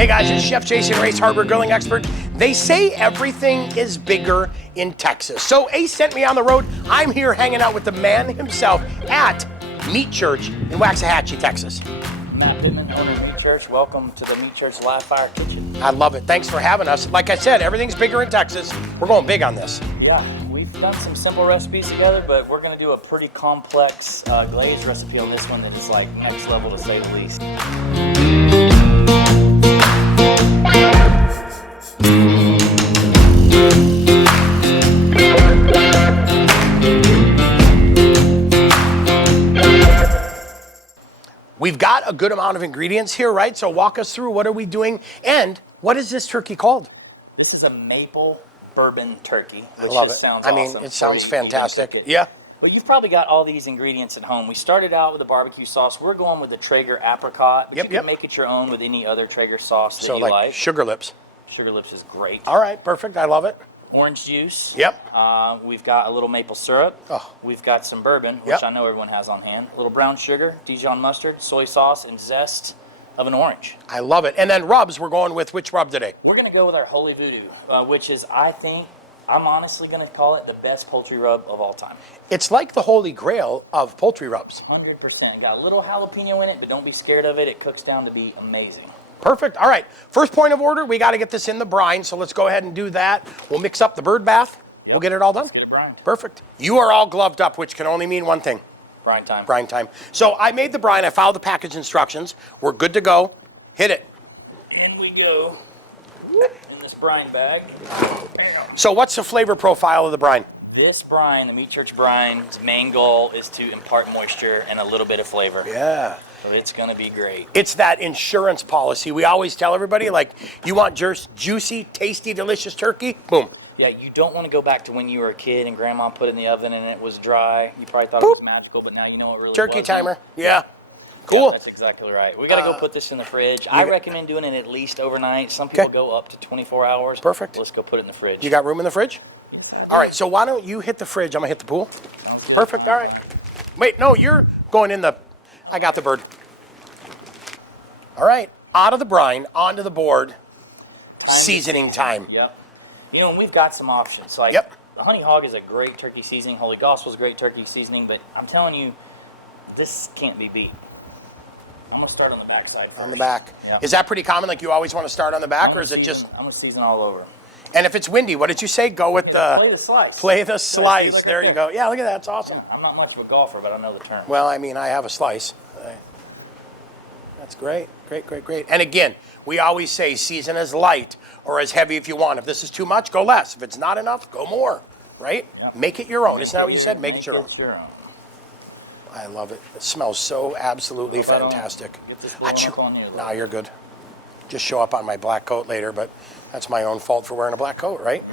Hey guys, it's Chef Jason Race, hardware grilling expert. They say everything is bigger in Texas. So Ace sent me on the road. I'm here hanging out with the man himself at Meat Church in Waxahachie, Texas. Matt Pittman, owner of Meat Church. Welcome to the Meat Church Live Fire Kitchen. I love it. Thanks for having us. Like I said, everything's bigger in Texas. We're going big on this. Yeah, we've done some simple recipes together, but we're going to do a pretty complex glaze recipe on this one that is like next level to say the least. We've got a good amount of ingredients here, right? So walk us through, what are we doing? And what is this turkey called? This is a Maple Bourbon turkey, which I love just it. sounds I mean, awesome. it sounds before you even fantastic. cook it. Yeah. But you've probably got all these ingredients at home. We started out with a barbecue sauce. We're going with the Traeger apricot, but you can make it your own with any other Traeger sauce that So you like like. Sugar Lips. Sugar Lips is great. All right, perfect. I love it. Orange juice. Yep. We've got a little maple syrup. Oh. We've got some bourbon, which Yep. I know everyone has on hand. A little brown sugar, Dijon mustard, soy sauce, and zest of an orange. I love it. And then rubs, we're going with which rub today? We're going to go with our Holy Voodoo, which is, I'm honestly going to call it the best poultry rub of all time. It's like the holy grail of poultry rubs. 100%. Got a little jalapeno in it, but don't be scared of it. It cooks down to be amazing. Perfect. All right. First point of order, we got to get this in the brine, so let's go ahead and do that. We'll mix up the bird bath. Yep. We'll get it all done. Let's get it brined. Perfect. You are all gloved up, which can only mean one thing. Brine time. Brine time. So I made the brine. I followed the package instructions. We're good to go. Hit it. In we go. In this brine bag. So what's the flavor profile of the brine? This brine, the Meat Church brine's main goal is to impart moisture and a little bit of flavor. Yeah. So it's going to be great. It's that insurance policy. We always tell everybody, like, you want juicy, tasty, delicious turkey? Boom. Yeah, you don't want to go back to when you were a kid and grandma put it in the oven and it was dry. You probably thought Boop. it was magical, but now you know it really Turkey wasn't. timer. Yeah. Cool. Yeah, that's exactly right. We got to go put this in the fridge. I recommend doing it at least overnight. Some people go up to 24 hours. Perfect. Let's go put it in the fridge. You got room in the fridge? Yes, I do. All right, so why don't you hit the fridge? I'm going to hit the pool. Sounds good. Perfect. All right. Wait, no, you're going in the... I got the bird. All right. Out of the brine, onto the board. Seasoning time. Yep. You know, and we've got some options. So like, Yep. the Honey Hog is a great turkey seasoning. Holy Gospel's a great turkey seasoning, but I'm telling you, this can't be beat. I'm going to start on the back side first. On the back. Yep. Is that pretty common? Like you always want to start on the back, or is it just... I'm going to season all over. And if it's windy, what did you say? Go with the... Play the slice. Play the slice. Like There you go. Yeah, look at that. It's awesome. I'm not much of a golfer, but I know the term. Well, I mean, I have a slice. That's great. Great, great, great. And again, we always say season as light or as heavy if you want. If this is too much, go less. If it's not enough, go more. Right? Yep. Make it your own. Isn't that what you said? Make it your own. Make it your own. I love it. It smells so absolutely Hope I don't fantastic. get this blowing Achoo. up on you a little. No, you're good. Just show up on my black coat later, but that's my own fault for wearing a black coat, right?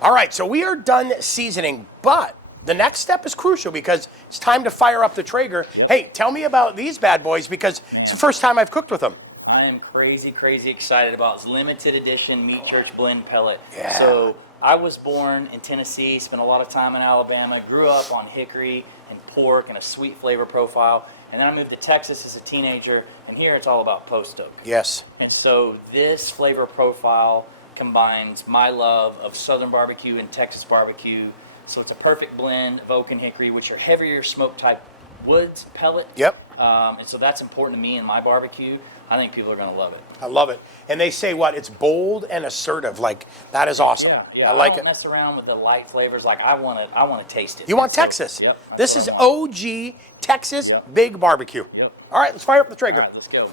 All right, so we are done seasoning, but the next step is crucial because it's time to fire up the Traeger. Yep. Hey, tell me about these bad boys because it's the first time I've cooked with them. I am crazy, crazy excited about this limited edition Meat Church blend pellet. Yeah. So I was born in Tennessee, spent a lot of time in Alabama, grew up on hickory and pork and a sweet flavor profile. And then I moved to Texas as a teenager, and here it's all about post oak. Yes. And so this flavor profile combines my love of Southern barbecue and Texas barbecue. So it's a perfect blend of oak and hickory, which are heavier smoke type woods, pellet. Yep. And so that's important to me in my barbecue. I think people are going to love it. I love it. And they say what? It's bold and assertive. Like, that is awesome. Yeah. I like don't it. mess around with the light flavors. Like, I want to taste it. You want So, Texas. Yep. This is OG Texas big barbecue. Yep. All right, let's fire up the Traeger. All right, let's go.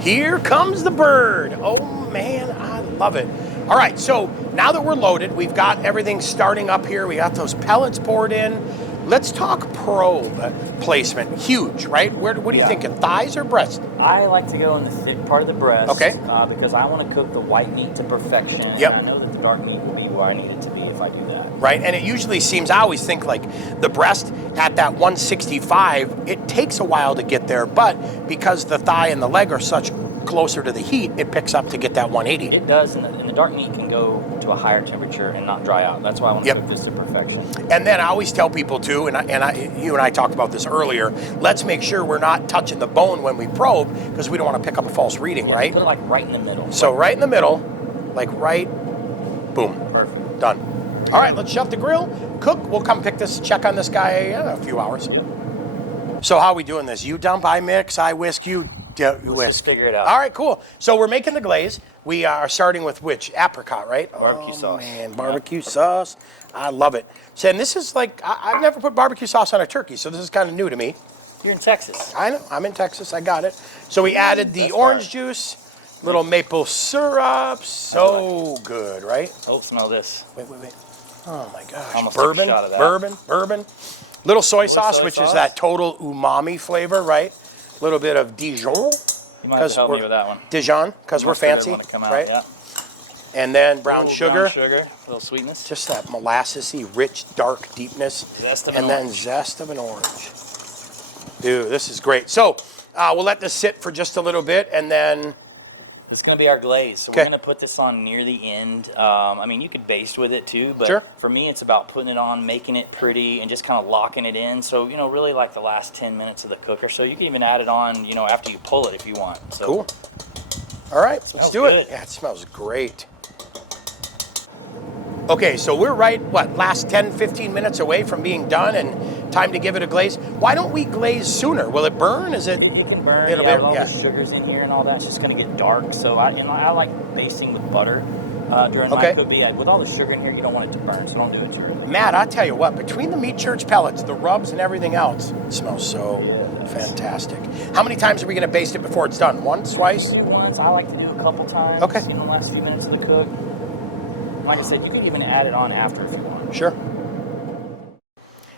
Here comes the bird. Oh man, I love it. All right, so now that we're loaded, we've got everything starting up here. We got those pellets poured in. Let's talk probe placement. Huge, right? What are you thinking, thighs or breast? I like to go in the thick part of the breast. Okay. Because I want to cook the white meat to perfection. Yep. And I know that the dark meat will be where I need it to be if I do that. Right, and it usually seems, I always think like the breast at that 165, it takes a while to get there, but because the thigh and the leg are such closer to the heat, it picks up to get that 180. It does, and the dark meat can go to a higher temperature and not dry out. That's why I want to cook this to perfection. And then I always tell people too, you and I talked about this earlier, let's make sure we're not touching the bone when we probe, because we don't want to pick up a false reading, right? Put it like right in the middle. So right in the middle, like right, boom. Perfect. Done. All right, let's shut the grill, cook. We'll come pick this, check on this guy in a few hours. So how are we doing this? You dump, I mix, I whisk, you whisk. Let's just figure it out. All right, cool. So we're making the glaze. We are starting with which? Apricot, right? Barbecue sauce. Man, barbecue sauce. I love it. So, and this is like, I've never put barbecue sauce on a turkey, so this is kind of new to me. You're in Texas. I know, I'm in Texas, I got it. So we added the orange juice, little maple syrup, so good, right? Oh, smell this. Wait. Oh my gosh. Almost took a shot of that. Bourbon. Little soy sauce, which is that total umami flavor, right? A little bit of Dijon. You might have to help me with that one. Dijon, because we're fancy, right? Yeah. And then brown sugar. Brown sugar, a little sweetness. Just that molassesy, rich, dark deepness. Zest of and an then orange. zest of an orange. Dude, this is great. So we'll let this sit for just a little bit, and then... It's going to be our glaze. So we're going to put this on near the end. I mean, you could baste with it too, but for me, it's about putting it on, making it pretty, and just kind of locking it in. So, you know, really like the last 10 minutes of the cooker. So you can even add it on, you know, after you pull it if you want. So, cool. All right, let's do it. Good. Yeah, it smells great. Okay, so we're right, last 10, 15 minutes away from being done and time to give it a glaze. Why don't we glaze sooner? Will it burn? Is it? It can burn. It'll With all the sugars in here and all that, it's just going to get dark. So I like basting with butter during my cook. But with all the sugar in here, you don't want it to burn, so don't do it too early. Matt, I'll tell you what, between the meat church pellets, the rubs, and everything else, it smells so fantastic. How many times are we going to baste it before it's done? Once, twice? Do once. I like to do a couple times. Okay. You know, the last few minutes of the cook. Like I said, you could even add it on after if you want. Sure.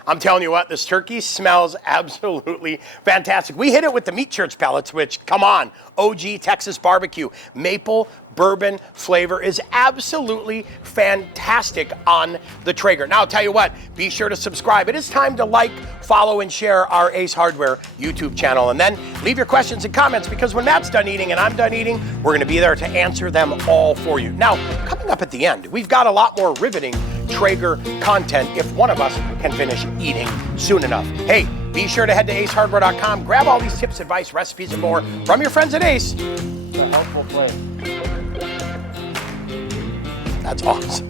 I'm telling you what, this turkey smells absolutely fantastic. We hit it with the meat church pellets, which, come on, OG Texas barbecue. Maple bourbon flavor is absolutely fantastic on the Traeger. Now, I'll tell you what, be sure to subscribe. It is time to like, follow, and share our Ace Hardware YouTube channel. And then leave your questions and comments, because when Matt's done eating and I'm done eating, we're going to be there to answer them all for you. Now, coming up at the end, we've got a lot more riveting Traeger content if one of us can finish eating soon enough. Hey, be sure to head to acehardware.com, grab all these tips, advice, recipes, and more from your friends at Ace. It's a helpful play. That's awesome.